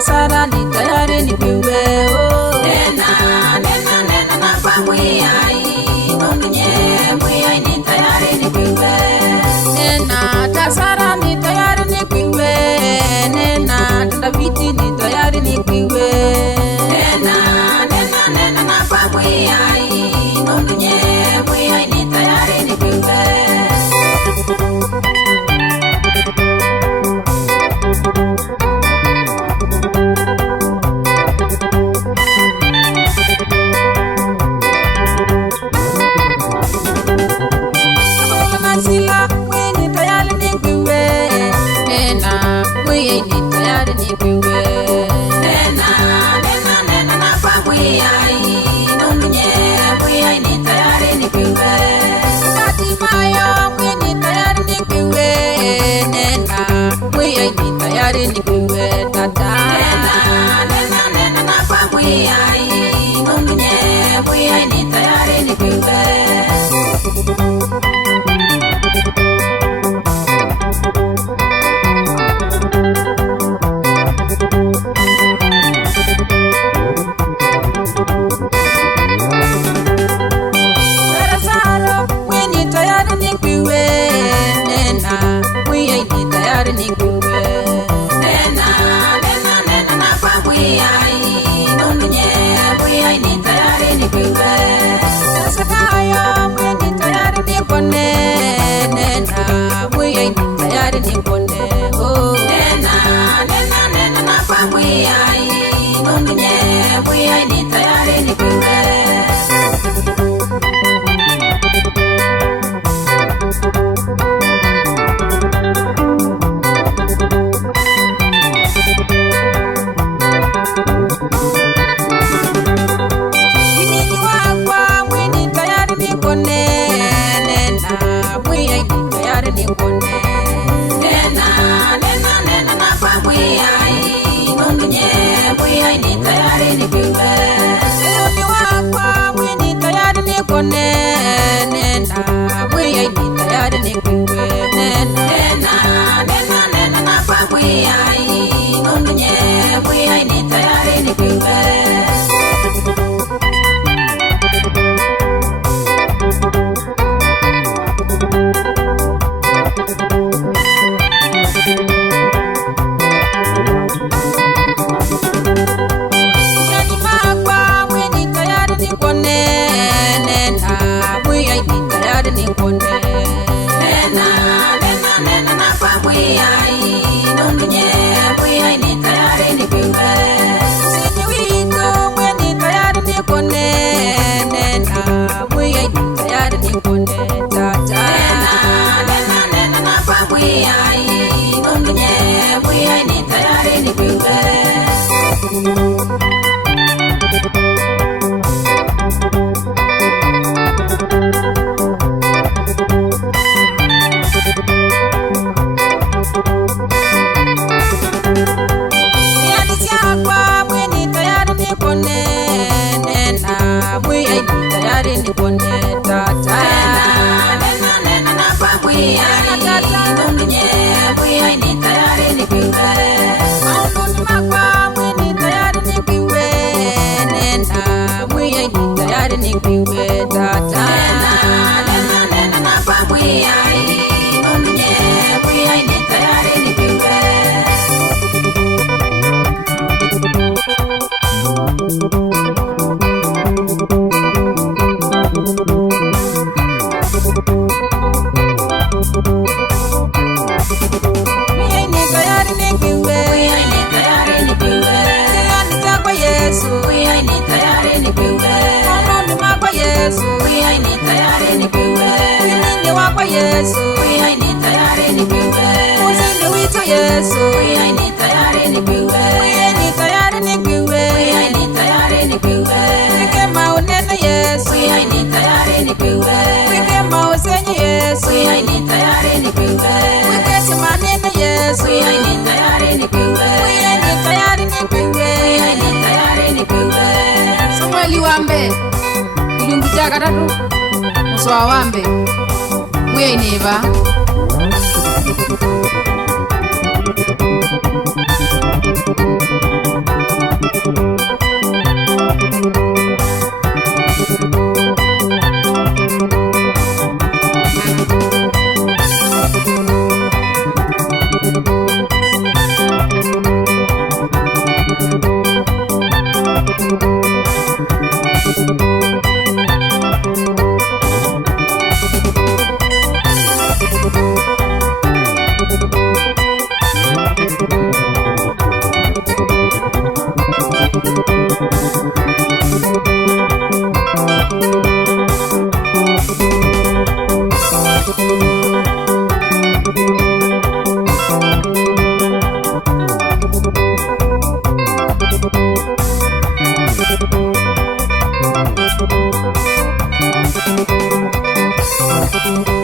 Sara ni tayari ni piwe oh nena na famwe ai nonye mwe ai ni tayari ni piwe nena ta Sara ni tayari ni piwe nena Davidi ni tayari ni piwe nena na famwe ai nonye mwe ai ni tayari ni piwe Sila mwenye tayari ni piwe nena mwenye tayari ni piwe nena na famwe ai nonye mwe ai ni tayari ni piwe Hatimayo mwenye tayari ni piwe nena mwenye tayari ni piwe tata nena na famwe ai nonye mwe ai ni tayari ni piwe Yesu Yesu. Mwiya ni tayari nikwiwe. Mwiye ni tayari nikwiwe. Mwiya ni tayari nikwiwe. Wike maunene Yesu. Mwiya ni tayari nikwiwe. Wike mausenyi Yesu. Mwiya ni tayari nikwiwe. Wike simanene Yesu. Mwiya ni tayari nikwiwe. Mwiye ni tayari nikwiwe. Mwiya ni tayari nikwiwe. Samueli wambe ilungu cha gatatu muswa wambe mwiye ineva. Thank you.